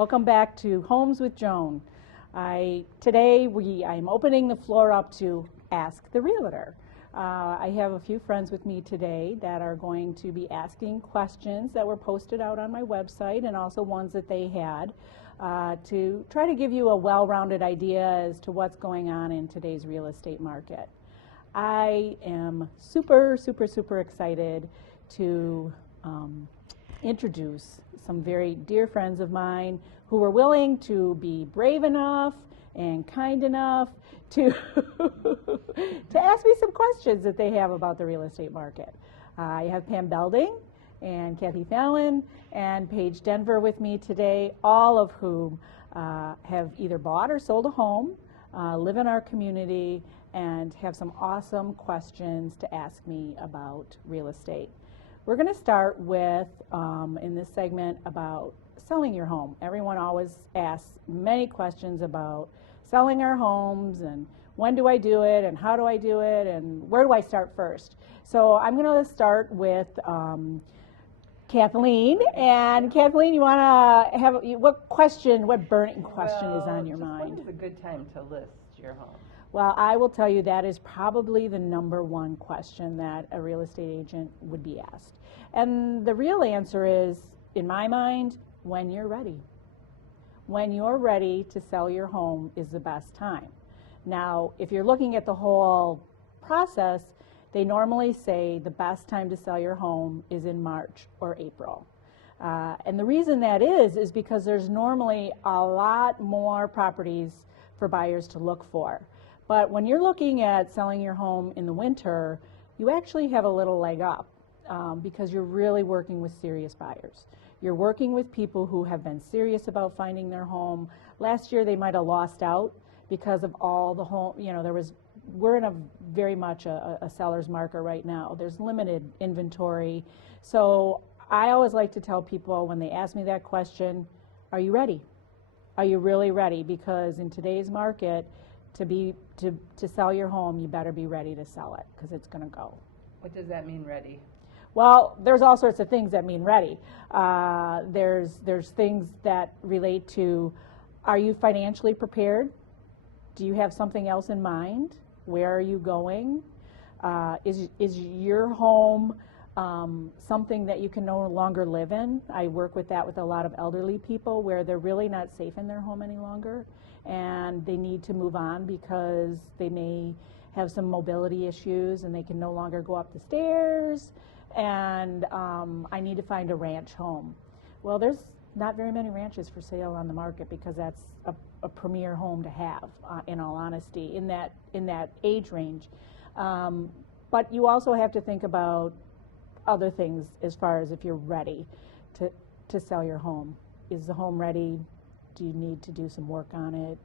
Welcome back to Homes with Joan. Today I'm opening the floor up to Ask the Realtor. I have a few friends with me today that are going to be asking questions that were posted out on my website and also ones that they had to try to give you a well-rounded idea as to what's going on in today's real estate market. I am super excited to introduce some very dear friends of mine who were willing to be brave enough and kind enough to to ask me some questions that they have about the real estate market. I have Pam Belding and Kathy Fallon and Paige Denver with me today, all of whom have either bought or sold a home, live in our community, and have some awesome questions to ask me about real estate. We're going to start with, in this segment, about selling your home. Everyone always asks many questions about selling our homes and when do I do it and how do I do it and where do I start first. So I'm going to start with Kathleen. And Kathleen, you want to have, what burning question is on your mind? When is a good time to list your home? Well, I will tell you that is probably the number one question that a real estate agent would be asked. And the real answer is, in my mind, when you're ready. When you're ready to sell your home is the best time. Now, if you're looking at the whole process, they normally say the best time to sell your home is in March or April. And the reason that is because there's normally a lot more properties for buyers to look for. But when you're looking at selling your home in the winter, you actually have a little leg up because you're really working with serious buyers. You're working with people who have been serious about finding their home. Last year they might have lost out because of all the home, we're in a very much a seller's market right now. There's limited inventory. So I always like to tell people when they ask me that question, are you ready? Are you really ready? Because in today's market, to sell your home, you better be ready to sell it because it's going to go. What does that mean, ready? Well, there's all sorts of things that mean ready. There's things that relate to, are you financially prepared? Do you have something else in mind? Where are you going? Is your home something that you can no longer live in? I work with that with a lot of elderly people where they're really not safe in their home any longer and they need to move on because they may have some mobility issues and they can no longer go up the stairs and I need to find a ranch home. Well, there's not very many ranches for sale on the market because that's a premier home to have, in all honesty, in that age range. But you also have to think about other things as far as if you're ready to sell your home. Is the home ready? Do you need to do some work on it?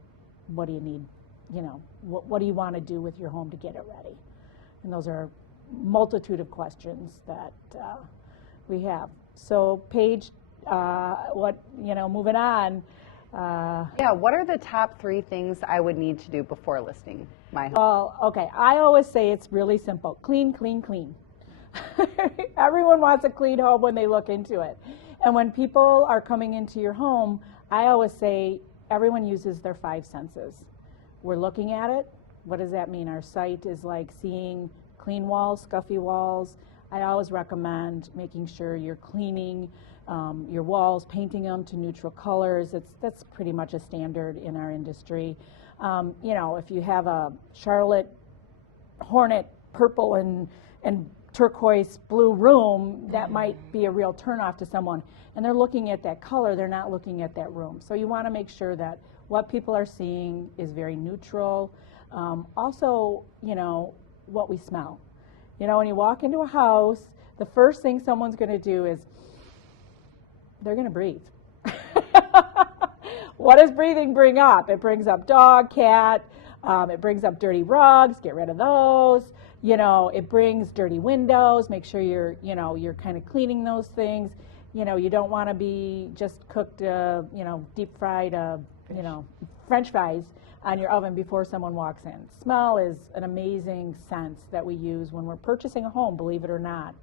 What do you need? What do you want to do with your home to get it ready? And those are a multitude of questions that we have. So Paige, moving on. What are the top 3 things I would need to do before listing my home? Well, okay, I always say it's really simple. Clean, clean, clean. Everyone wants a clean home when they look into it. And when people are coming into your home, I always say everyone uses their 5 senses. We're looking at it. What does that mean? Our sight is like seeing clean walls, scuffy walls. I always recommend making sure you're cleaning your walls, painting them to neutral colors. That's pretty much a standard in our industry. If you have a Charlotte Hornet purple and turquoise blue room, that might be a real turnoff to someone. And they're looking at that color, they're not looking at that room. So you want to make sure that what people are seeing is very neutral. Also, what we smell. When you walk into a house, the first thing someone's going to do is they're going to breathe. What does breathing bring up? It brings up dog, cat, it brings up dirty rugs, get rid of those. It brings dirty windows, make sure you're kind of cleaning those things. You don't want to be just cooked, deep fried, French fries on your oven before someone walks in. Smell is an amazing sense that we use when we're purchasing a home, believe it or not.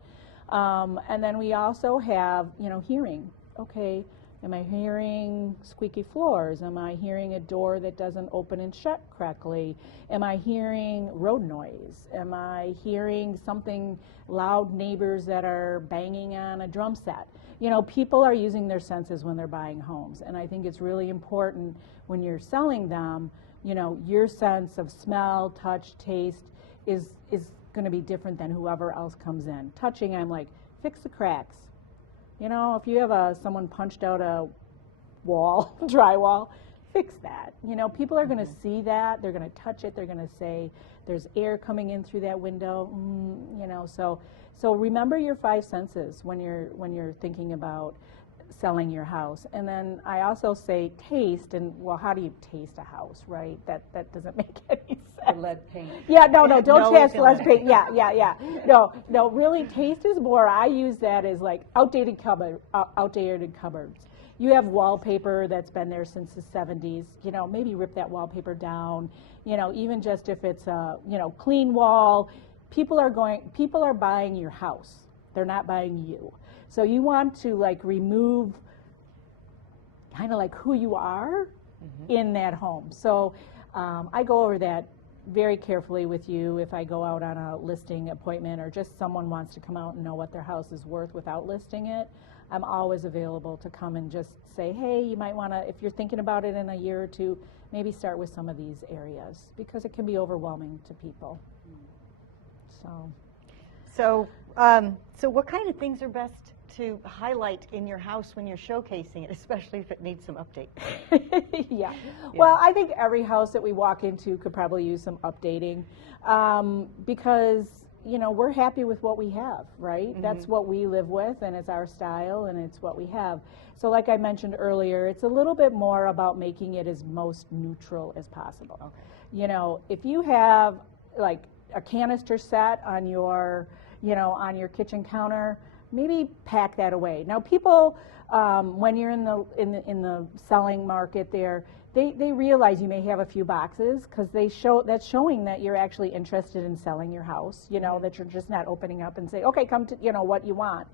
And then we also have, hearing. Okay, Am I hearing squeaky floors? Am I hearing a door that doesn't open and shut correctly? Am I hearing road noise? Am I hearing something loud, neighbors that are banging on a drum set? You know, people are using their senses when they're buying homes, and I think it's really important when you're selling them, you know, your sense of smell, touch, taste is going to be different than whoever else comes in. Touching, I'm like, fix the cracks. You know, if you have someone punched out a wall, drywall, fix that. You know, people are going to see that. They're going to touch it. They're going to say, there's air coming in through that window. You know, so remember your 5 senses when you're thinking about selling your house. And then I also say taste, and well, how do you taste a house, right? That doesn't make any sense. Lead paint. Yeah, no, don't taste feel lead it. paint. Yeah. No, really, taste is more, I use that as like outdated cupboards. You have wallpaper that's been there since the 70s, you know, maybe rip that wallpaper down, you know, even just if it's a, you know, clean wall. People are buying your house. They're not buying you. So you want to like remove kind of like who you are in that home. So I go over that very carefully with you if I go out on a listing appointment, or just someone wants to come out and know what their house is worth without listing it. I'm always available to come and just say, hey, you might want to, if you're thinking about it in a year or two, maybe start with some of these areas, because it can be overwhelming to people. So what kind of things are best to highlight in your house when you're showcasing it, especially if it needs some update? Yeah. Well, I think every house that we walk into could probably use some updating, because, you know, we're happy with what we have, right? That's what we live with, and it's our style, and it's what we have. So like I mentioned earlier, it's a little bit more about making it as most neutral as possible. Okay. You know, if you have like a canister set on your, you know, on your kitchen counter, maybe pack that away. Now, people, when you're in the selling market, they realize you may have a few boxes, because that's showing that you're actually interested in selling your house. You know, that you're just not opening up and say, okay, come to, you know, what you want.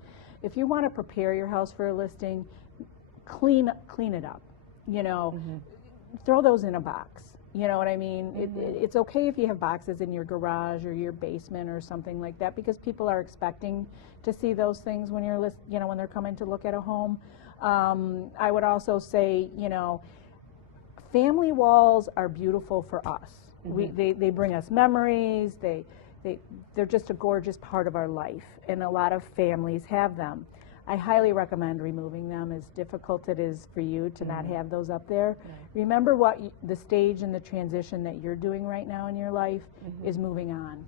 If you want to prepare your house for a listing, clean it up. You know, throw those in a box. You know what I mean? It's okay if you have boxes in your garage or your basement or something like that, because people are expecting to see those things when when they're coming to look at a home. I would also say, you know, family walls are beautiful for us. They bring us memories. They're just a gorgeous part of our life, and a lot of families have them. I highly recommend removing them, as difficult it is for you to not have those up there. Right. Remember what the stage and the transition that you're doing right now in your life is moving on.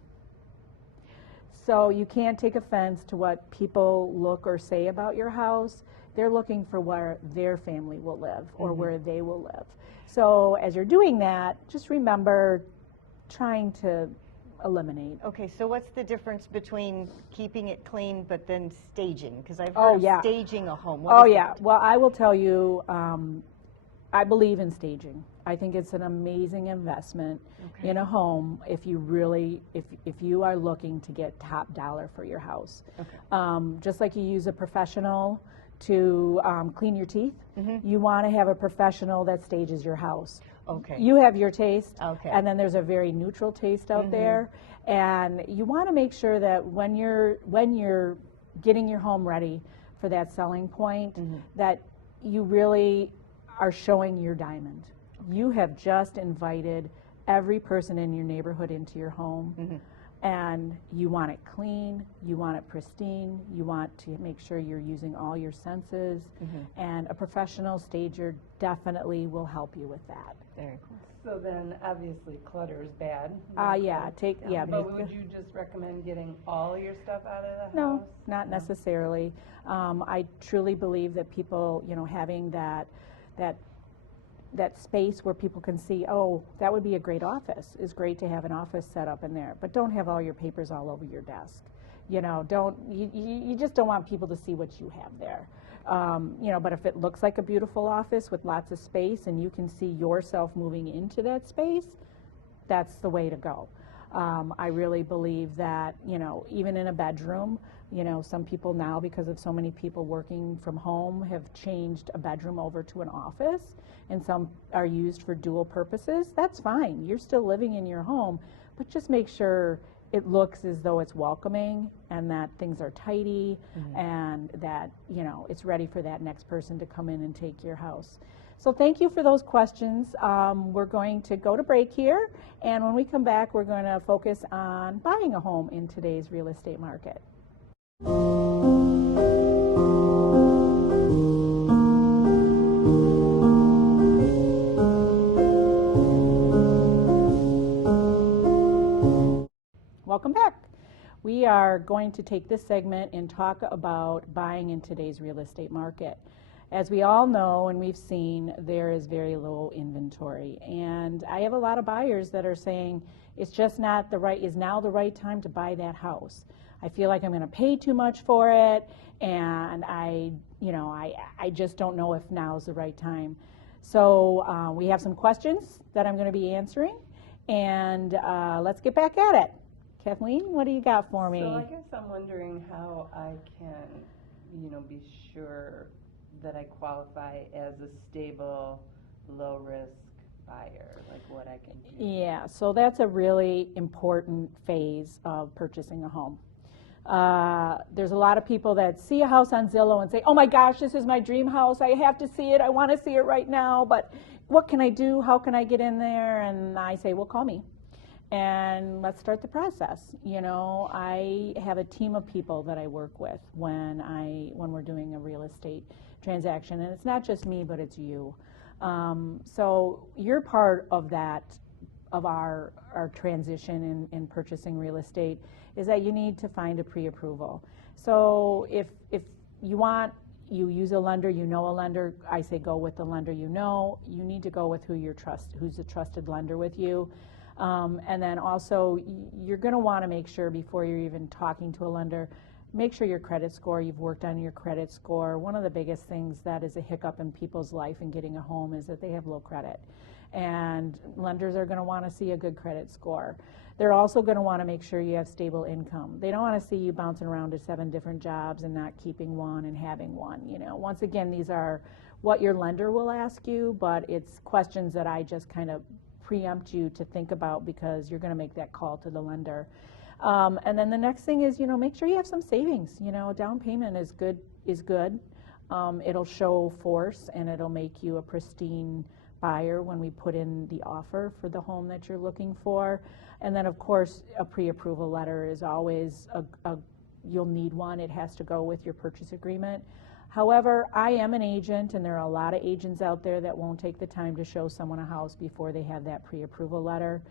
So you can't take offense to what people look or say about your house. They're looking for where their family will live or where they will live. So as you're doing that, just remember trying to eliminate. Okay, so what's the difference between keeping it clean but then staging? Because I've heard of staging a home. What is that? Well, I will tell you, I believe in staging. I think it's an amazing investment in a home if you really, if you are looking to get top dollar for your house. Okay. Just like you use a professional to clean your teeth, you want to have a professional that stages your house. Okay. You have your taste, and then there's a very neutral taste out there, and you want to make sure that when you're getting your home ready for that selling point, that you really are showing your diamond. You have just invited every person in your neighborhood into your home, and you want it clean, you want it pristine, you want to make sure you're using all your senses, and a professional stager definitely will help you with that. Very cool. So then, obviously, clutter is bad. But would you just recommend getting all your stuff out of the No, house? not necessarily. I truly believe that people, you know, having that space where people can see, oh, that would be a great office. It's great to have an office set up in there, but don't have all your papers all over your desk. You know, you just don't want people to see what you have there. You know, but if it looks like a beautiful office with lots of space and you can see yourself moving into that space, that's the way to go. I really believe that, even in a bedroom, some people now, because of so many people working from home, have changed a bedroom over to an office, and some are used for dual purposes. That's fine. You're still living in your home, but just make sure it looks as though it's welcoming and that things are tidy and that, it's ready for that next person to come in and take your house. So thank you for those questions. We're going to go to break here, and when we come back, we're going to focus on buying a home in today's real estate market. Welcome back. We are going to take this segment and talk about buying in today's real estate market. As we all know and we've seen, there is very low inventory. And I have a lot of buyers that are saying it's just not is now the right time to buy that house. I feel like I'm going to pay too much for it, and I just don't know if now is the right time. So we have some questions that I'm going to be answering, and let's get back at it. Kathleen, what do you got for me? So I guess I'm wondering how I can, be sure that I qualify as a stable, low-risk buyer, like what I can do. Yeah, so that's a really important phase of purchasing a home. There's a lot of people that see a house on Zillow and say, oh my gosh, this is my dream house. I have to see it. I want to see it right now, but what can I do? How can I get in there? And I say, well, call me. And let's start the process. I have a team of people that I work with when we're doing a real estate transaction, and it's not just me, but it's you. So you're part of that, of our transition in purchasing real estate, is that you need to find a pre-approval. So if you use a lender, a lender, I say go with the lender you know. You need to go with who's a trusted lender with you. And then also, you're going to want to make sure before you're even talking to a lender, make sure your credit score, you've worked on your credit score. One of the biggest things that is a hiccup in people's life in getting a home is that they have low credit. And lenders are going to want to see a good credit score. They're also going to want to make sure you have stable income. They don't want to see you bouncing around to 7 different jobs and not keeping one and having one. Once again, these are what your lender will ask you, but it's questions that I just kind of preempt you to think about because you're going to make that call to the lender. And then the next thing is, make sure you have some savings. A down payment is good. It'll show force, and it'll make you a pristine buyer when we put in the offer for the home that you're looking for. And then, of course, a pre-approval letter is always you'll need one. It has to go with your purchase agreement. However, I am an agent, and there are a lot of agents out there that won't take the time to show someone a house before they have that pre-approval letter.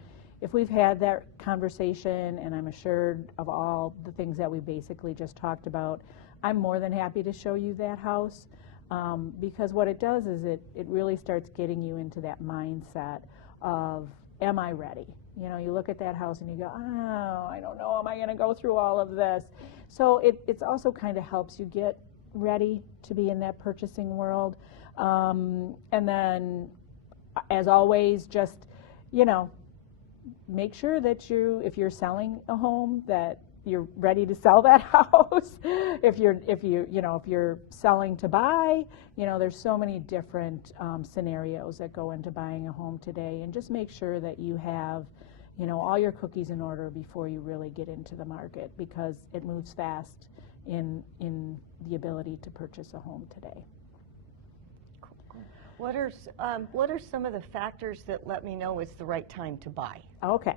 If we've had that conversation and I'm assured of all the things that we basically just talked about, I'm more than happy to show you that house, because what it does is it really starts getting you into that mindset of, am I ready? You look at that house and you go, oh, I don't know, am I going to go through all of this? So it's also kind of helps you get ready to be in that purchasing world. And then, as always, just, make sure that if you're selling a home, that you're ready to sell that house. If you're selling to buy, there's so many different scenarios that go into buying a home today, and just make sure that you have, all your cookies in order before you really get into the market, because it moves fast in the ability to purchase a home today. What are some of the factors that let me know it's the right time to buy? Okay.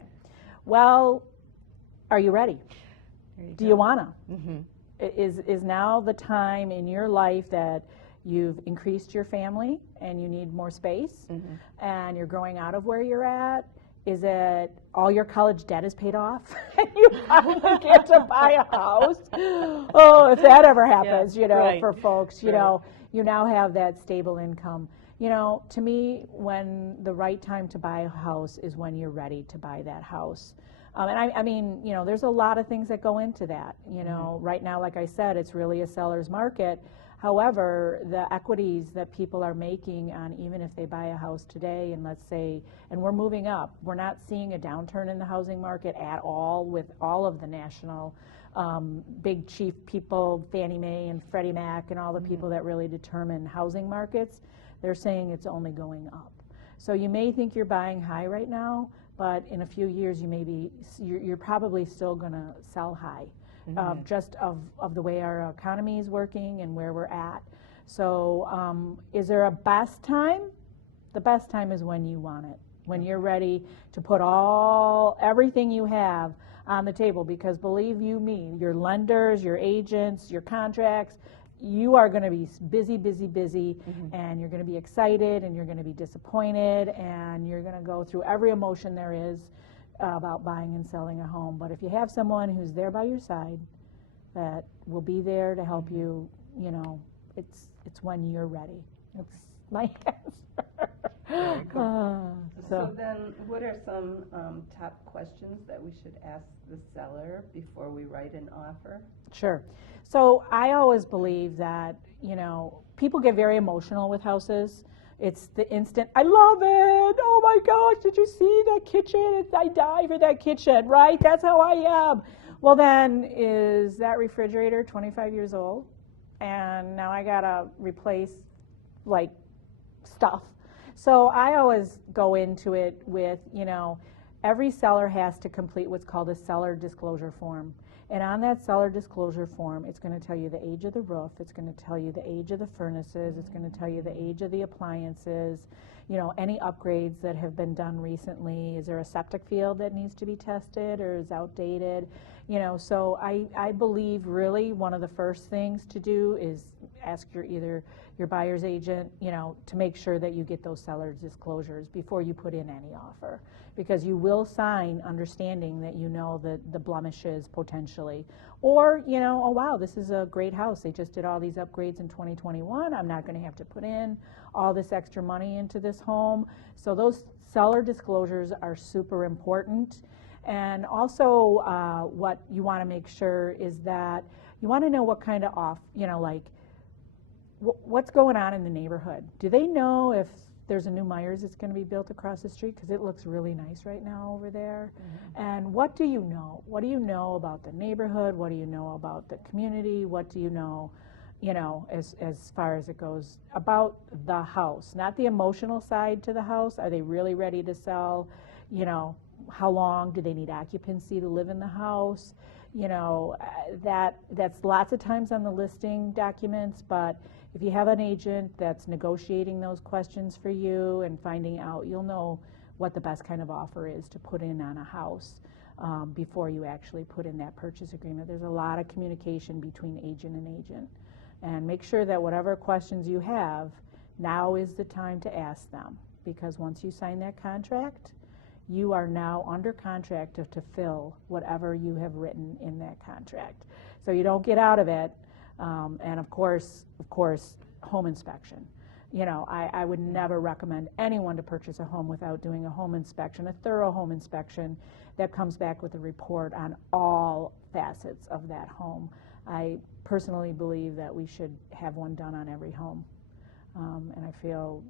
Well, are you ready? Do you wanna? Mm-hmm. Is now the time in your life that you've increased your family and you need more space, and you're growing out of where you're at? Is it all your college debt is paid off and you finally get to buy a house? Oh, if that ever happens, right. For folks, Right. You now have that stable income. To me, when the right time to buy a house is when you're ready to buy that house. I mean, you know, there's a lot of things that go into that. You know, right now, like I said, it's really a seller's market. However, the equities that people are making on even if they buy a house today, and let's say, and we're moving up, we're not seeing a downturn in the housing market at all with all of the national big chief people, Fannie Mae and Freddie Mac and all the people that really determine housing markets. They're saying it's only going up. So you may think you're buying high right now, but in a few years you're probably still going to sell high. Just of the way our economy is working and where we're at. So is there a best time? The best time is when you want it, when you're ready to put everything you have on the table, because believe you me, your lenders, your agents, your contracts, you are going to be busy, and you're going to be excited and you're going to be disappointed and you're going to go through every emotion there is about buying and selling a home. But if you have someone who's there by your side that will be there to help you, you know, it's when you're ready. That's my answer. Very cool. So then, what are some top questions that we should ask the seller before we write an offer? Sure. So I always believe that, you know, people get very emotional with houses. It's the instant, I love it, oh my gosh, did you see that kitchen? I die for that kitchen, right? That's how I am. Well then, is that refrigerator 25 years old? And now I gotta replace, like, stuff. So I always go into it with, you know, every seller has to complete what's called a seller disclosure form. And on that seller disclosure form, it's going to tell you the age of the roof, it's going to tell you the age of the furnaces, it's going to tell you the age of the appliances, you know, any upgrades that have been done recently. Is there a septic field that needs to be tested or is outdated? You know, so I believe really one of the first things to do is ask either your buyer's agent, you know, to make sure that you get those seller disclosures before you put in any offer. Because you will sign understanding that you know the blemishes potentially. Or, you know, oh wow, this is a great house. They just did all these upgrades in 2021. I'm not going to have to put in all this extra money into this home. So those seller disclosures are super important. And also what you want to make sure is that you want to know what kind of like what's going on in the neighborhood. Do they know if there's a new Myers that's going to be built across the street? Because it looks really nice right now over there. And what do you know? What do you know about the neighborhood? What do you know about the community? What do you know, as far as it goes about the house? Not the emotional side to the house. Are they really ready to sell? You know, how long do they need occupancy to live in the house? You know, that's lots of times on the listing documents, but if you have an agent that's negotiating those questions for you and finding out, you'll know what the best kind of offer is to put in on a house before you actually put in that purchase agreement. There's a lot of communication between agent and agent. And make sure that whatever questions you have, now is the time to ask them. Because once you sign that contract, you are now under contract to fill whatever you have written in that contract. So you don't get out of it. And of course, home inspection. You know, I would never recommend anyone to purchase a home without doing a home inspection, a thorough home inspection that comes back with a report on all facets of that home. I personally believe that we should have one done on every home. And I feel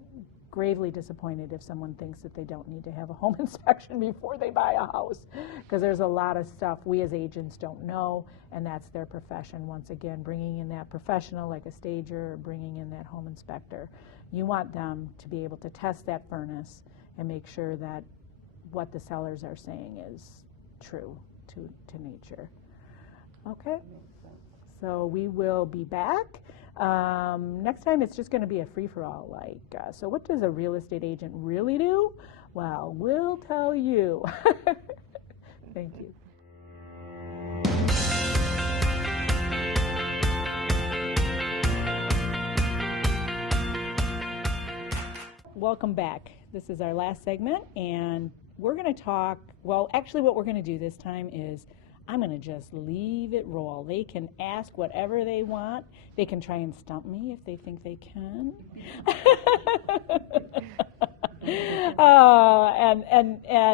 gravely disappointed if someone thinks that they don't need to have a home inspection before they buy a house, because there's a lot of stuff we as agents don't know, and that's their profession. Once again, bringing in that professional like a stager or bringing in that home inspector. You want them to be able to test that furnace and make sure that what the sellers are saying is true to nature. Okay, so we will be back. Next time it's just going to be a free-for-all, like, so what does a real estate agent really do? Well, we'll tell you. Thank you. Welcome back. This is our last segment, and we're going to talk, well, actually what we're going to do this time is I'm going to just leave it roll. They can ask whatever they want. They can try and stump me if they think they can. And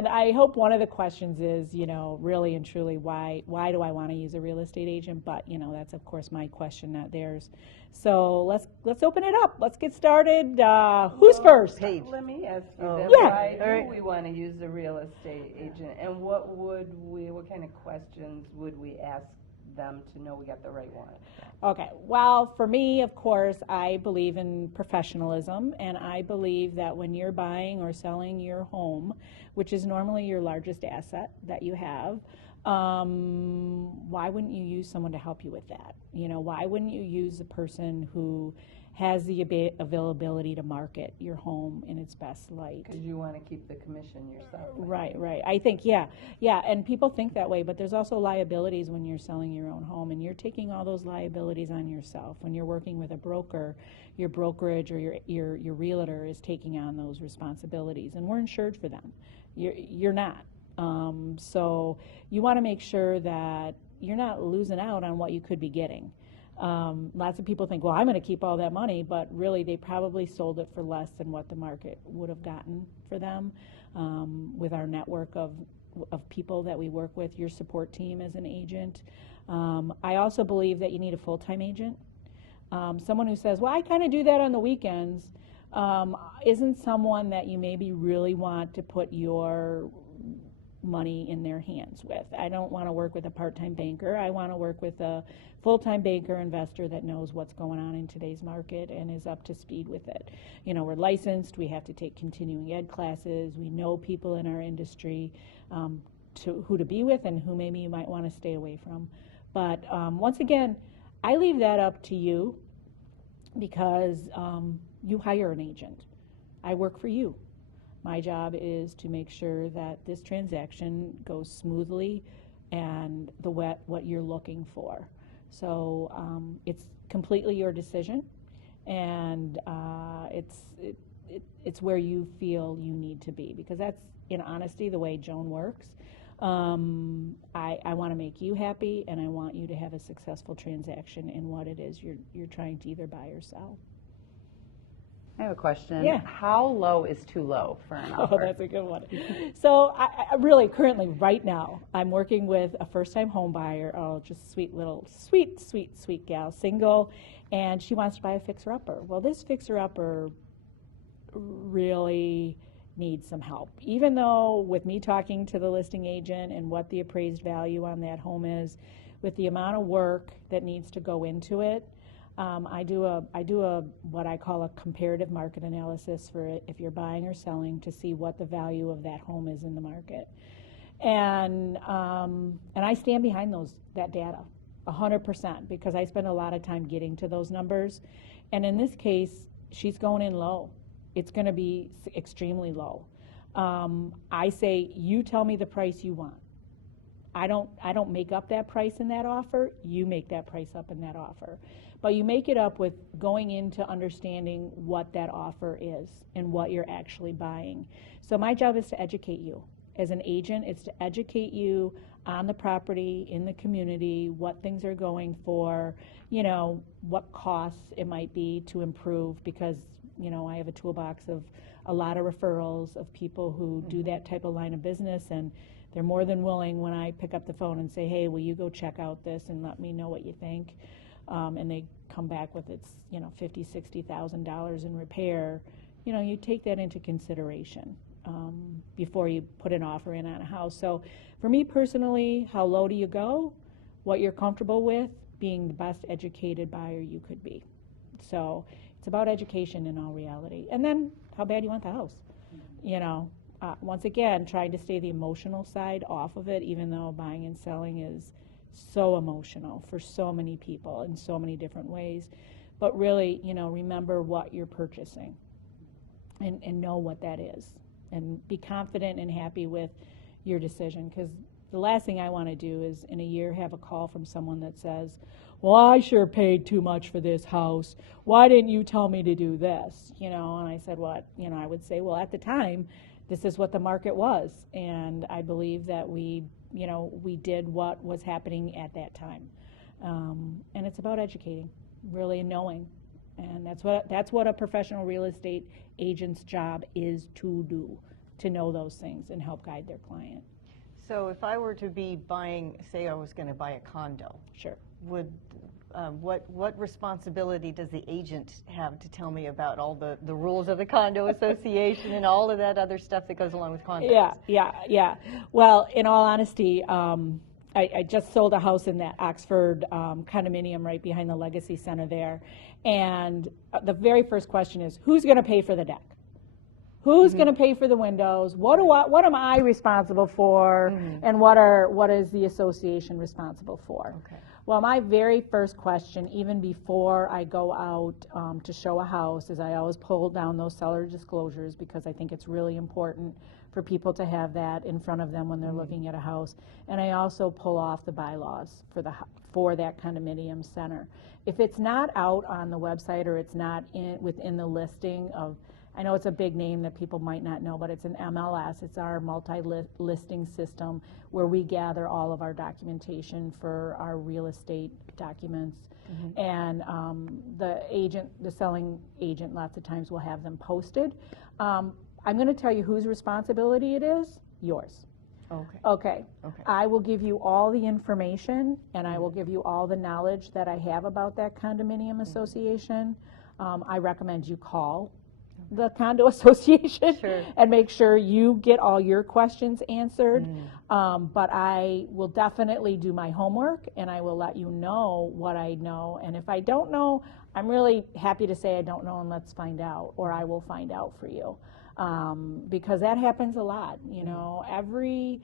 I hope one of the questions is, really and truly, why do I want to use a real estate agent? But, that's of course my question, not theirs. So let's open it up. Let's get started. Who's first? Paige. Let me ask you Oh, that. yeah. Why do we want to use a real estate agent, and what kind of questions would we ask them to know we got the right one? Okay, well, for me, of course, I believe in professionalism, and I believe that when you're buying or selling your home, which is normally your largest asset that you have, why wouldn't you use someone to help you with that? Why wouldn't you use a person who has the availability to market your home in its best light? Because you want to keep the commission yourself. Right. I think, yeah, and people think that way, but there's also liabilities when you're selling your own home, and you're taking all those liabilities on yourself. When you're working with a broker, your brokerage or your realtor is taking on those responsibilities, and we're insured for them. You're not. So you want to make sure that you're not losing out on what you could be getting. Lots of people think, well, I'm going to keep all that money, but really they probably sold it for less than what the market would have gotten for them. With our network of people that we work with, your support team as an agent. I also believe that you need a full-time agent. Someone who says, well, I kind of do that on the weekends, isn't someone that you maybe really want to put your money in their hands with. I don't want to work with a part-time banker. I want to work with a full-time banker investor that knows what's going on in today's market and is up to speed with it. We're licensed. We have to take continuing ed classes. We know people in our industry who to be with and who maybe you might want to stay away from. But once again, I leave that up to you because you hire an agent. I work for you. My job is to make sure that this transaction goes smoothly and what you're looking for. So it's completely your decision, and it's where you feel you need to be, because that's, in honesty, the way Joan works. I want to make you happy, and I want you to have a successful transaction in what it is you're trying to either buy or sell. I have a question. Yeah. How low is too low for an offer? Oh, that's a good one. So I really, currently, right now, I'm working with a first-time home buyer. Oh, just sweet gal, single, and she wants to buy a fixer-upper. Well, this fixer-upper really needs some help. Even though with me talking to the listing agent and what the appraised value on that home is, with the amount of work that needs to go into it, I do a what I call a comparative market analysis for it, if you're buying or selling, to see what the value of that home is in the market, and I stand behind that data 100%, because I spend a lot of time getting to those numbers, and in this case, she's going in low. It's going to be extremely low. I say, you tell me the price you want. I don't make up that price in that offer. You make that price up in that offer. But you make it up with going into understanding what that offer is and what you're actually buying. So my job is to educate you. As an agent, it's to educate you on the property, in the community, what things are going for, what costs it might be to improve, because, I have a toolbox of a lot of referrals of people who do that type of line of business, and they're more than willing when I pick up the phone and say, hey, will you go check out this and let me know what you think? And they come back with it's, $50,000, $60,000 in repair. You take that into consideration before you put an offer in on a house. So for me personally, how low do you go? What you're comfortable with, being the best educated buyer you could be. So it's about education in all reality. And then how bad you want the house. Once again, trying to stay the emotional side off of it, even though buying and selling is so emotional for so many people in so many different ways. But really, remember what you're purchasing and know what that is. And be confident and happy with your decision, because the last thing I want to do is in a year have a call from someone that says, well, I sure paid too much for this house. Why didn't you tell me to do this? And I said, what? I would say, well, at the time, this is what the market was. And I believe that we did what was happening at that time. And it's about educating, really knowing And that's what a professional real estate agent's job is to do, to know those things and help guide their client. So if I were to be buying, say I was going to buy a condo, Sure. would what responsibility does the agent have to tell me about all the rules of the condo association and all of that other stuff that goes along with condos? Yeah. Well, in all honesty, I just sold a house in that Oxford condominium right behind the Legacy Center there, and the very first question is, who's going to pay for the deck? Who's going to pay for the windows? What am I responsible for, and what is the association responsible for? Okay. Well, my very first question, even before I go out to show a house, is I always pull down those seller disclosures, because I think it's really important for people to have that in front of them when they're looking at a house. And I also pull off the bylaws for that condominium center. If it's not out on the website, or it's not within the listing of, I know it's a big name that people might not know, but it's an MLS. It's our multi-listing system where we gather all of our documentation for our real estate documents. And the selling agent, lots of times will have them posted. I'm going to tell you whose responsibility it is. Yours. Okay. I will give you all the information, and I will give you all the knowledge that I have about that condominium association. I recommend you call the condo association and make sure you get all your questions answered. But I will definitely do my homework, and I will let you know what I know. And if I don't know, I'm really happy to say I don't know, and let's find out, or I will find out for you. Because that happens a lot. You know, every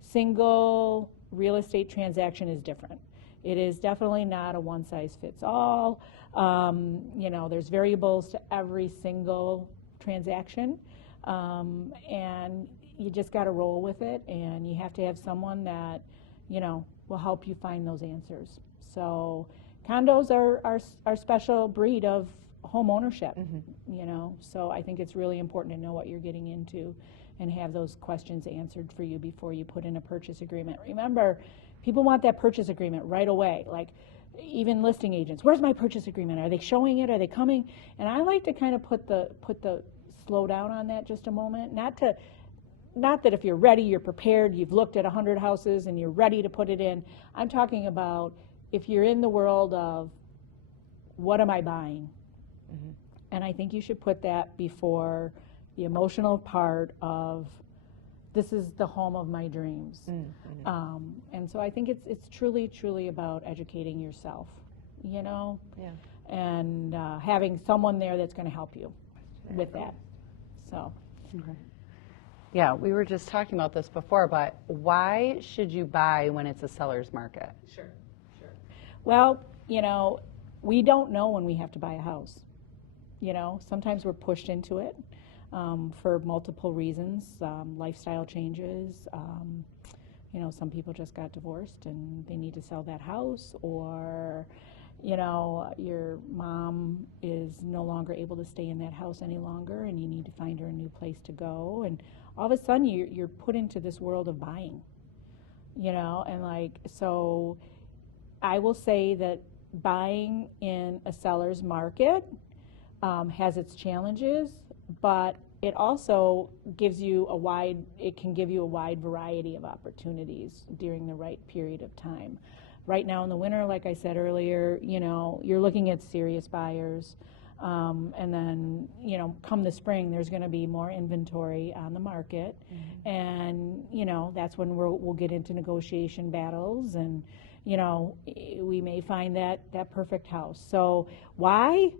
single real estate transaction is different. It is definitely not a one-size-fits-all. You know, there's variables to every single transaction, and you just got to roll with it, and you have to have someone that, you know, will help you find those answers. So condos are special breed of home ownership, you know, so I think it's really important to know what you're getting into and have those questions answered for you before you put in a purchase agreement. Remember, people want that purchase agreement right away. Like, even listing agents, where's my purchase agreement? Are they showing it? Are they coming? And I like to kind of put the slow down on that just a moment. Not that if you're ready, you're prepared, you've looked at 100 houses and you're ready to put it in. I'm talking about if you're in the world of, what am I buying? And I think you should put that before the emotional part of, this is the home of my dreams. And so I think it's truly about educating yourself, you know, and having someone there that's going to help you with that. So. Yeah, we were just talking about this before, but why should you buy when it's a seller's market? Sure. Well, you know, we don't know when we have to buy a house. You know, sometimes we're pushed into it for multiple reasons, lifestyle changes. You know, some people just got divorced and they need to sell that house, or, you know, your mom is no longer able to stay in that house any longer and you need to find her a new place to go. And all of a sudden you're put into this world of buying, you know, and like, so I will say that buying in a seller's market has its challenges, but it also gives you it can give you a wide variety of opportunities during the right period of time. Right now in the winter, like I said earlier, you know, you're looking at serious buyers, and then, you know, come the spring, there's going to be more inventory on the market, and, you know, that's when we'll get into negotiation battles, and, you know, we may find that perfect house. So why?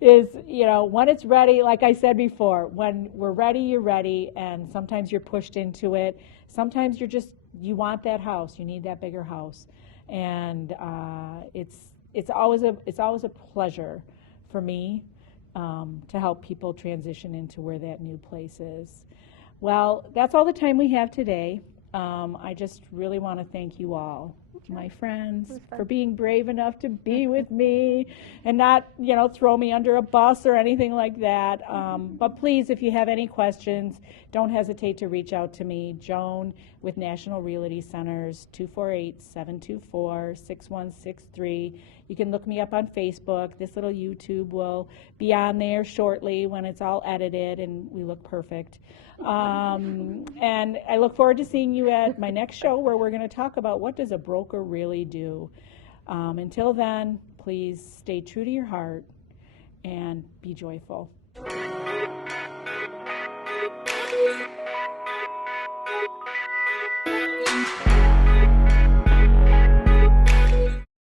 Is, you know, when it's ready, like I said before, when we're ready, you're ready, and sometimes you're pushed into it. Sometimes you want that house, you need that bigger house, and it's always a pleasure for me to help people transition into where that new place is. Well, that's all the time we have today. I just really want to thank you all, my friends, for being brave enough to be with me and not, you know, throw me under a bus or anything like that. But please, if you have any questions, don't hesitate to reach out to me, Joan with National Realty Centers, 248-724-6163. You can look me up on Facebook. This little YouTube will be on there shortly when it's all edited and we look perfect. And I look forward to seeing you at my next show, where we're going to talk about what does a broker really do. Until then, please stay true to your heart and be joyful.